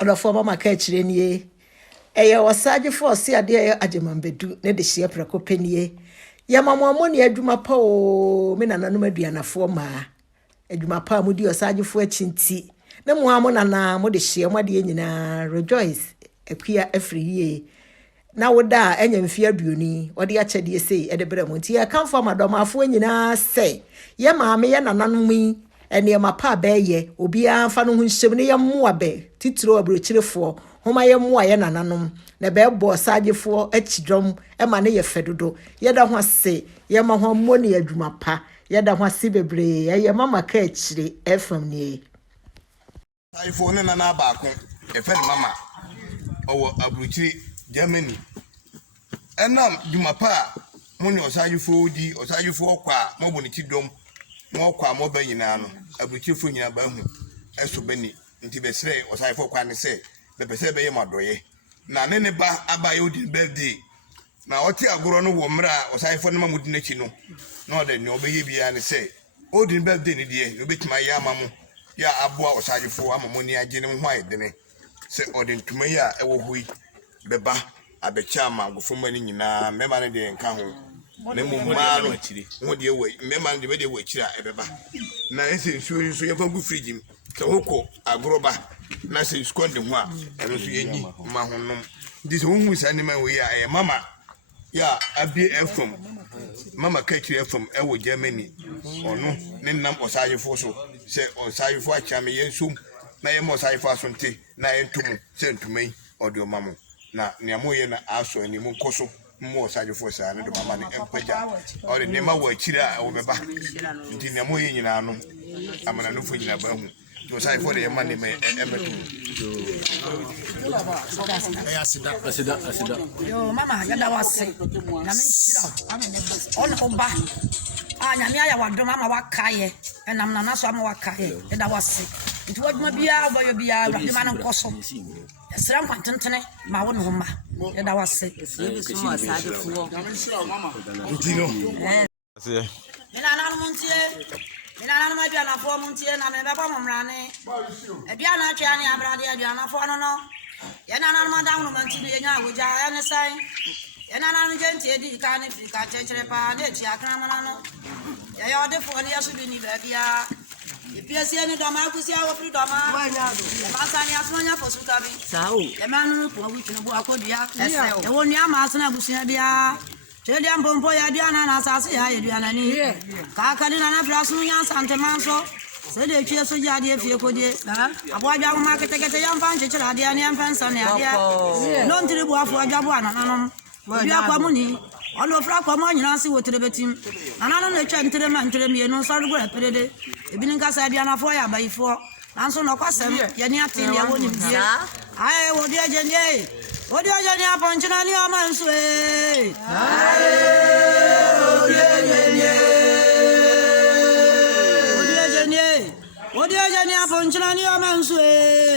Odofo mama Kaakyire nie. Eye Osagyefo se ade ye agemambedu ne de hye prako panie. Ya mamamo ne adwuma pa o me nananom aduanafo ma. Adwuma pa mu di Osagyefo achinti. Ne mo amo nana mo de hye mo de nyina rejoice akua afriye. Na woda enya mfi aduoni ode ya chede sei ede bere mo nti ya kanfo madomafo nyina sei ye maame ye nananom yi ene mapa beye obi anfa no hunhyem ne ye moa be titiro abrochirefo homa ye moa ye nananom na be bo Osagyefo achidom e ma ne ye fedodo ye da ho ase ye ma ho mo ne adwuma pa ye da ho ase bebre ye mama Kaakyire FM ne iPhone na na baako e fe mama owo abrochiri Germany enam dwumapa mo ne Osagyefo di Osagyefo kwa mo bo ne tidom mo kwa mo ba nyina no abrochifo nyina ba hu eso bani nti be sre Osagyefo kwa ne se be pese be ye madoye na ne ba abaye odi birthday na oti agoro no wo mra Osagyefo ne mamudi na chi no no de ne obeye bia ne se odi birthday ne die no betima ya amamu ya aboa Osagyefo amamu ni agye ne ho ayedene se odi ntuma ya ewo hoi beba abechama gufuma ni nyina mema ne de nka ho na mumma no ho de we mema ne de we chira ebeba na ese nsuo so yefa gu fridge mi se hoko agoroba na se skonde ho a eno so yenyi ma ho nom di se hu sane ma we ya mama ya abi FM mama Kaakyire FM ewo Germany onu ne nam Osagyefo so se Osagyefo achame yensum na ye mo Osagyefo asonte na yentum se ntumai ode omamo na niamoye na aso ani mu nkoso mu Osagyefo sa ne do mama ne empaja ore ne ma wa chira wo beba nti niamoye nyina no amana no fo nyina ba hu to Osagyefo de ma ne me emetu asida yo mama ya da wase na me chira on oba anya me aya wadom mama wakaye enam na naso ama wakaye ya da wase nti waduma bia obayo bia waduma no nkoso Sram kwantentene ma wo no ma e da wase kuma Osagyefo ntino mina nanu ma bia na fo muntie na me beba momrane e bia na atwa ne abrade e bia na fo no no ye na nanu ma dawo no manti ye nya awoja ye ne sai ye na nanu genti edi ka ne fi ka chechere pa na eti akra mana no ye yo de fo ne yaso bi ni ba bia Ipiesie ni dama akusi awo fri dama. Masani asmanya fosuka bi. Sao. E manu po wuti no bu akodia. E woni amasana abusia bia. Chedi ampompo ya dia na asase ya dia na ni. Kaakade na na frasu nya sante manso. Se de twie so ja de fie kodie. Aboadwa ma ketekete ya mfa nchechira dia ni mfa nsa ne dia. No ntiri bu afu adwabo ananom. Bia kwa muni. Ono fra kwa mo nyina se woterebetim. Anano na twa ntere mie no so do perede. Ebi nka sa bia na fo ya bayifo. Nanso no kwasem ye ni atin ye woni bie. Ai wodi agenie. Wodi agenie aponchina ni amanso e. Ai wodi agenie. Wodi agenie aponchina ni amanso e.